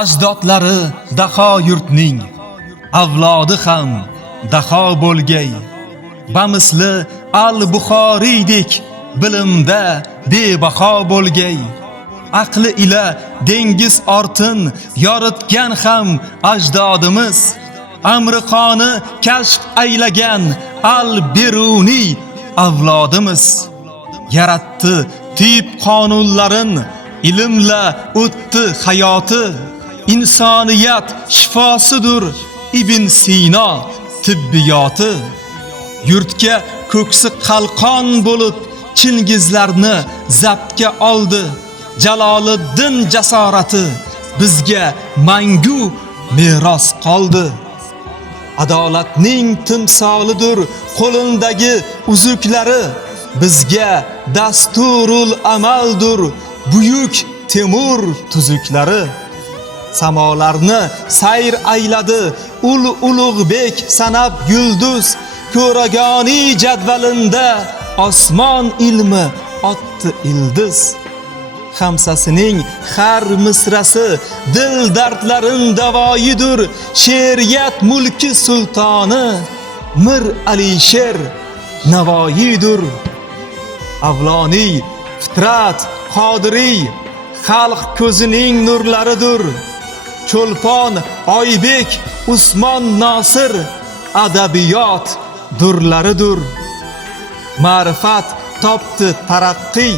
Ajdodlari daho yurtning, avlodi ham daho bo'lgay. Bamisli al-Buxoriydek bilimda bebaho bo'lgay. Aqli ila dengiz ortin yoritgan ham ajdodimiz, Amriqoni kashf aylagan al-Biruniy avlodimiz. Yaratdi tib qonunlarin, ilmla o'tdi hayoti. İnsaniyat şifasıdır İbn Sina tibbiyoti. Yurtga ko'ksi qalqon bo'lib Chingizlarni zabtga oldi. Jaloliddin jasorati bizga mangu meros qoldi. Adolatning timsolidir qo'lindagi uzuklari, bizga dasturul amaldir buyuk Temur tuzuklari. Samolarni sayr ayladi ulug'bek sanab yulduz, ko'ragani jadvalinda osmon ilmi otdi ildiz. Xamsasining har misrasi dil dardlarin davoyidir, she'riyat mulki sultoni Mir Alisher Navoiydir. Avloniy, Fitrat, Qodiriy xalq ko'zining nurlaridir. Cho'lpon, Oybek, Usmon Nosir adabiyot durlaridir. Ma'rifat topdi taraqqiy,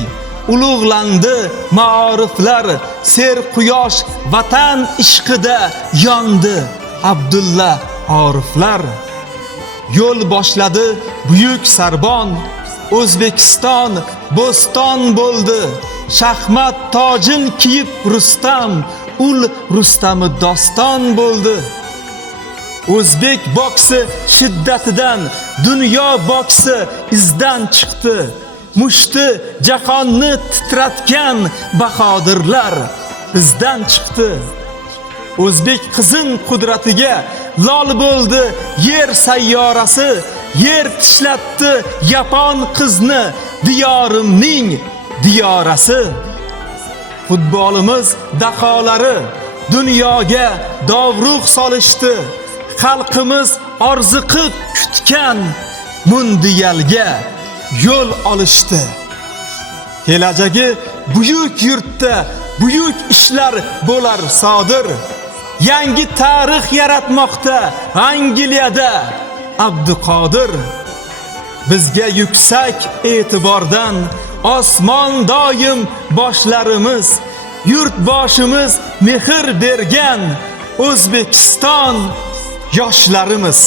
ulug'landi ma'oriflar, ser quyosh vatan ishqida yondi Abdulla Oriflar. Yo'l boshladi buyuk Sarbon, O'zbekiston bo'ston bo'ldi. Shahmat tojin kiyib Rustam, ul Rustami doston bo'ldi. O'zbek boksi shiddatidan dunyo boksi izdan chiqdi. Mushti jahonni titratgan bahodirlar izdan chiqdi. O'zbek qizin qudratiga lol bo'ldi yer sayyorasi, yer tishlatdi yapon qizni diyorimning diyorasi. Futbolimiz daholari dunyoga dovrug' solishdi. Xalqimiz orziqib kutgan mundialga yo'l olishdi. Kelajagi buyuk yurtda buyuk ishlar bo'lar sodir. Yangi tarix yaratmoqda Angliyada Abduqodir. Bizga yuksak e'tibordan osmon doim boshlarimiz, yurtboshimiz mehr bergan O'zbekiston yoshlarimiz.